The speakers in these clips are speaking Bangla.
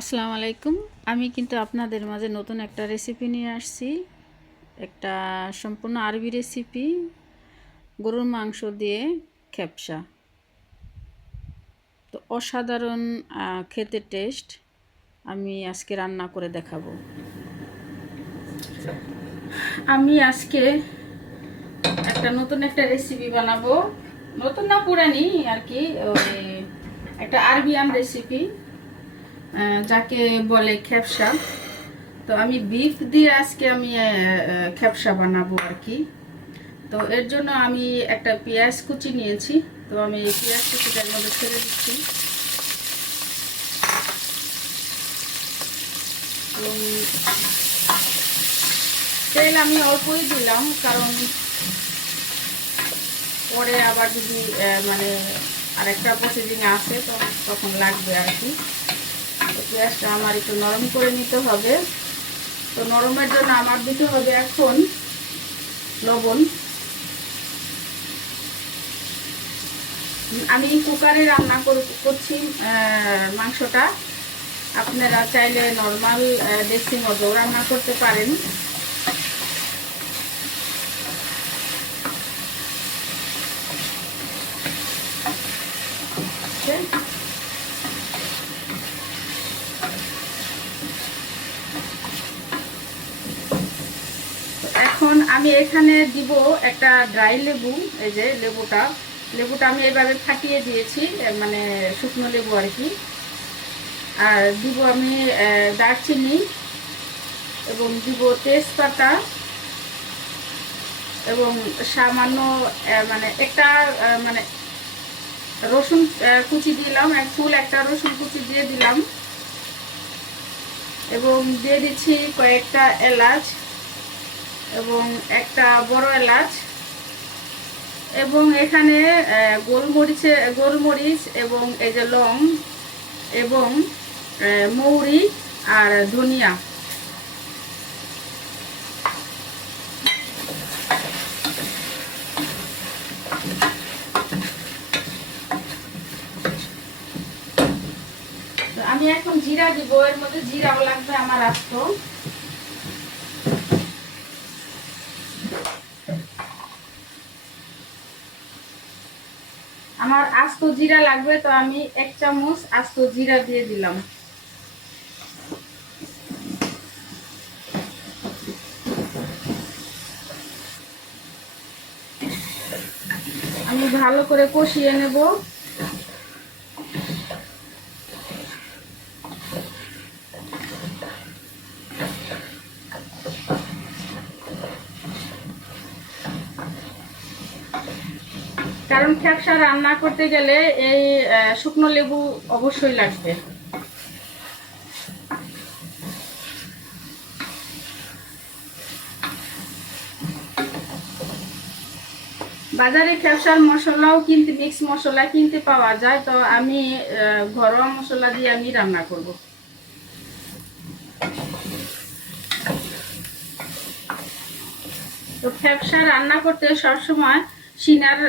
আসসালামু আলাইকুম। আমি কিন্তু আপনাদের মাঝে নতুন একটা রেসিপি নিয়ে আসছি। একটা সম্পূর্ণ আরবি রেসিপি গরুর মাংস দিয়ে খেপসা তো অসাধারণ খেতে টেস্ট আমি আজকে রান্না করে দেখাবো। আমি আজকে একটা নতুন একটা রেসিপি বানাবো। নতুন না পুরানি আর কি একটা আরবিয়ান রেসিপি যাকে বলে খেপসা তো আমি বিফ দিয়ে আজকে আমি খেপসা বানাবো আর কি। তো এর জন্য আমি একটা পেঁয়াজ কুচি নিয়েছি। তো আমি এই পেঁয়াজ কুচিটার মধ্যে ছেড়ে দিচ্ছি। তেল আমি অল্পই দিলাম, কারণ পরে আবার যদি মানে আরেকটা প্রসিডিং আসে তো তখন লাগবে আর কি। পেঁয়াজটা আমার একটু নরম করে নিতে হবে। তো নরমের জন্য আমার দিতে হবে এখন লবণ। আমি কুকারে রান্না করছি মাংসটা। আপনারা চাইলে নর্মাল দেশি মতো রান্না করতে পারেন। Okay. এখন আমি এখানে দিব একটা ড্রাই লেবু, এই যে লেবুটা। লেবুটা আমি এভাবে ফাটিয়ে দিয়েছি মানে শুকনো লেবু আর কি। আর দিব আমি দারচিনি এবং দিব তেজপাতা এবং সামান্য মানে একটা মানে রসুন কুচি দিলাম, এক ফুল একটা রসুন কুচি দিয়ে দিলাম। এবং দিয়ে দিচ্ছি কয়েকটা এলাচ। এবং একটা বড় এলাচ। এবং এখানে গোলমরিচে, গোলমরিচ এবং এই যে লং এবং মৌরি আর ধনিয়া। আমি এখন জিরা দিব, এর মধ্যে জিরাও লাগবে আমার আস্ত। আমার আস্ত জিরা লাগবে, তো আমি এক চামচ আস্ত জিরা দিয়ে দিলাম। আমি ভালো করে কষিয়ে নেব। কারণ খেপসা রান্না করতে গেলে এই শুকনো লেবু অবশ্যই লাগবে। বাজারে খেপসার মশলাও কিনতে, মিক্স মশলা কিনতে পাওয়া যায়, তো আমি ঘরোয়া মশলা দিয়ে আমি রান্না করব। তো খেপসা রান্না করতে সবসময় সিনার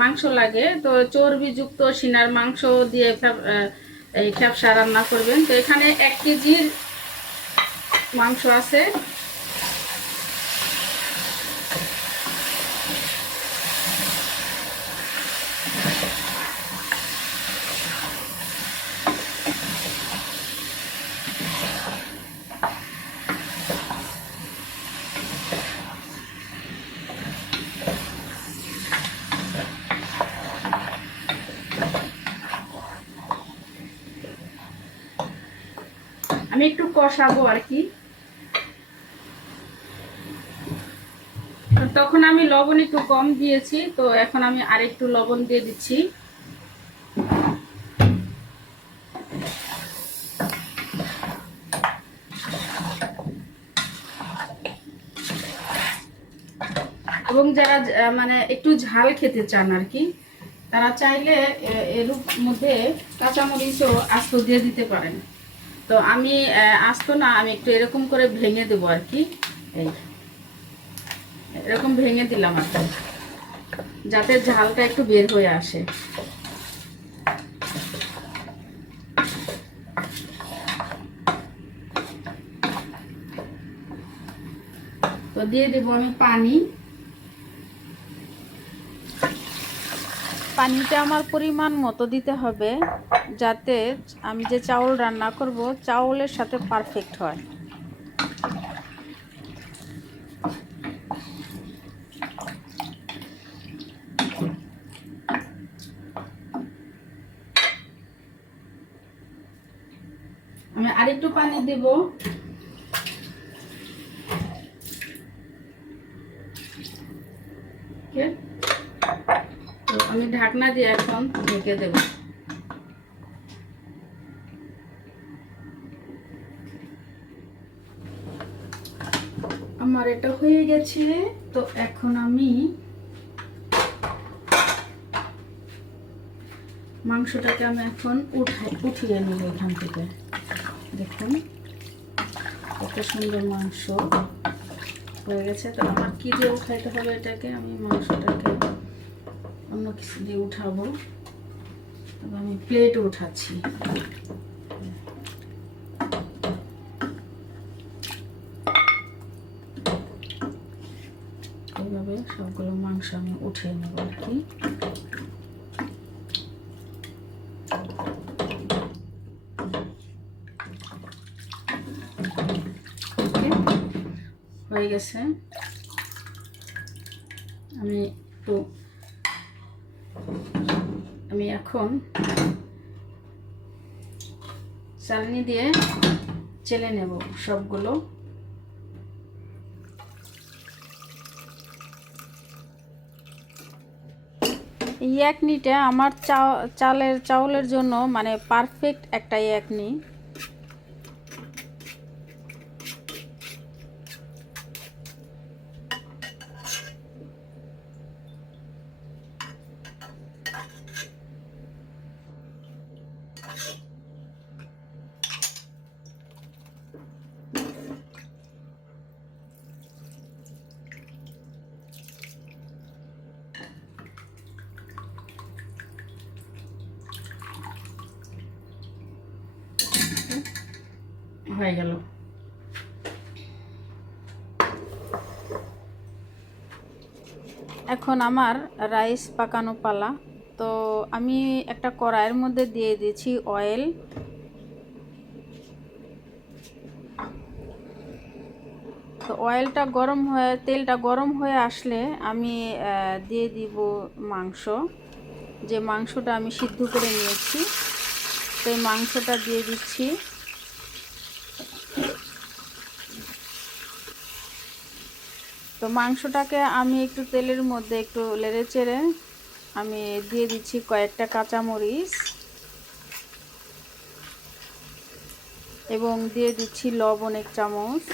মাংস লাগে। তো চর্বিযুক্ত সিনার মাংস দিয়ে এই ফ্যাপসা রান্না করবেন। তো এখানে এক কেজির মাংস আছে। আমি একটু কষাবো আর কি। তখন আমি লবণ একটু কম দিয়েছি, তো এখন আমি আরেকটু লবণ দিয়ে দিচ্ছি। এবং যারা মানে একটু ঝাল খেতে চান আর কি, তারা চাইলে এর মধ্যে কাঁচামরিচও আস্ত দিয়ে দিতে পারেন। তো আমি আসতো না, আমি একটু এরকম করে ভেঙে দেবো আর কি। এই, এরকম ভেঙে দিলাম আর কি, যাতে ঝালটা একটু বের হয়ে আসে। তো দিয়ে দেবো আমি পানি। পানিটা আমার পরিমাণ মতো দিতে হবে যাতে আমি যে চাউল রান্না করব, চাউলের সাথে পারফেক্ট হয়। আমি আরেকটু পানি দেব Okay? তো আমি ঢাকনা দিয়ে এখন ঢেকে দেব। আমার এটা হয়ে গেছে, তো এখন আমি মাংসটাকে আমি এখন উঠাই, উঠিয়ে নেব এখান থেকে। দেখুন, কত সুন্দর মাংস হয়ে গেছে। তো আমার কী দিয়ে উঠাইতে হবে এটাকে? আমি মাংসটাকে অন্য কিছু দিয়ে উঠাবো। তবে আমি প্লেট উঠাচ্ছি। এইভাবে সবগুলো মাংস আমি উঠিয়ে নেব আর কি। হয়ে গেছে। আমি একটু আমি এখন চালনি দিয়ে চেলে নেব সবগুলো। ইয়াকনিটা আমার চালের, চাউলের জন্য মানে পারফেক্ট একটা একনি। হয়ে গেল। এখন আমার রাইস পাকানো পালা। তো আমি একটা কড়াইয়ের মধ্যে দিয়ে দিয়েছি অয়েল। তো অয়েলটা গরম হয়ে, তেলটা গরম হয়ে আসলে আমি দিয়ে দিব মাংস। যে মাংসটা আমি সিদ্ধ করে নিয়েছি, সেই মাংসটা দিয়ে দিচ্ছি। মাংসটাকে আমি একটু তেলের মধ্যে একটু লেড়ে চেড়ে আমি দিয়ে দিচ্ছি কয়েকটা কাঁচামরিচ এবং দিয়ে দিচ্ছি লবণ এক চামচ।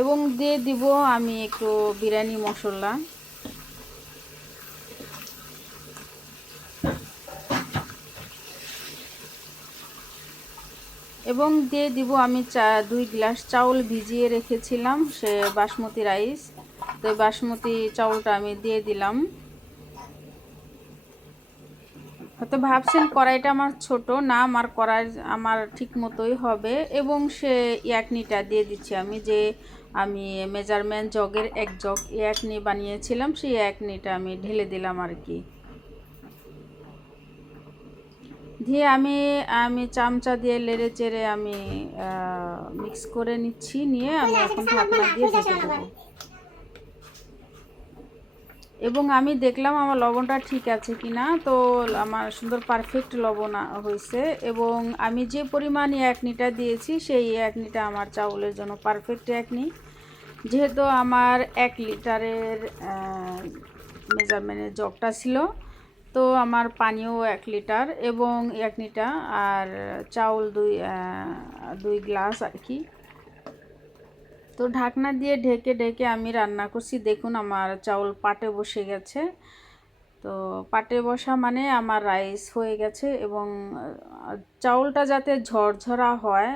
এবং দিয়ে দিব আমি একটু বিরিয়ানি মশলা। এবং দিয়ে দিব আমি চা, দুই গ্লাস চাউল ভিজিয়ে রেখেছিলাম, সে বাসমতি রাইস। তো বাসমতি চাউলটা আমি দিয়ে দিলাম। হয়তো ভাবছেন, কড়াইটা আমার ছোট, না, আমার কড়াই আমার ঠিক মতোই হবে। এবং সে ইয়াকনিটা দিয়ে দিচ্ছি আমি, যে আমি মেজারমেন্ট জগের এক জগ ইয়াকনি বানিয়েছিলাম, সেই ইয়াকনিটা আমি ঢেলে দিলাম আর কি। দিয়ে আমি আমি চামচা দিয়ে লেড়ে চেড়ে আমি মিক্স করে নিচ্ছি নিয়ে আমি এখন ঢাকনা দিয়ে ঢেকে দেবো। এবং আমি দেখলাম আমার লবণটা ঠিক আছে কিনা তো আমার সুন্দর পারফেক্ট লবণ হয়েছে। এবং আমি যে পরিমাণ একনিটা দিয়েছি সেই একনিটা আমার চাউলের জন্য পারফেক্ট একনি। যেহেতু আমার এক লিটারের মেজারমেন্টের জগটা ছিল তো আমার পানিও এক লিটার এবং একনিটা আর চাউল দুই দুই গ্লাস আর কি। তো ঢাকনা দিয়ে ঢেকে ঢেকে আমি রান্না করছি। দেখুন আমার চাউল পাটে বসে গেছে। তো পাটে বসা মানে আমার রাইস হয়ে গেছে এবং চাউলটা যাতে ঝরঝরা হয়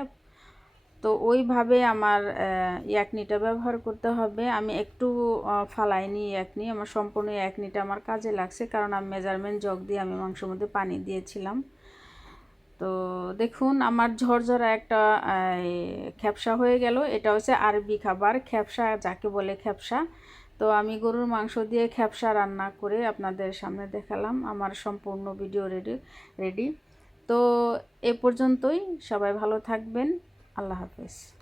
তো ওইভাবে আমার একনিটা ব্যবহার করতে হবে। আমি একটু ফালাইনি একনি আমার সম্পূর্ণ একনিটা আমার কাজে লাগছে কারণ আমি মেজারমেন্ট জগ দিয়ে আমি মাংসের মধ্যে পানি দিয়েছিলাম। তো দেখুন, আমার ঝরঝরা একটা খ্যাপসা হয়ে গেল। এটা হচ্ছে আরবি খাবার, খ্যাপসা যাকে বলে খ্যাপসা। তো আমি গরুর মাংস দিয়ে খ্যাপসা রান্না করে আপনাদের সামনে দেখালাম। আমার সম্পূর্ণ ভিডিও রেডি রেডি তো এ পর্যন্তই। সবাই ভালো থাকবেন। আল্লাহ হাফেজ।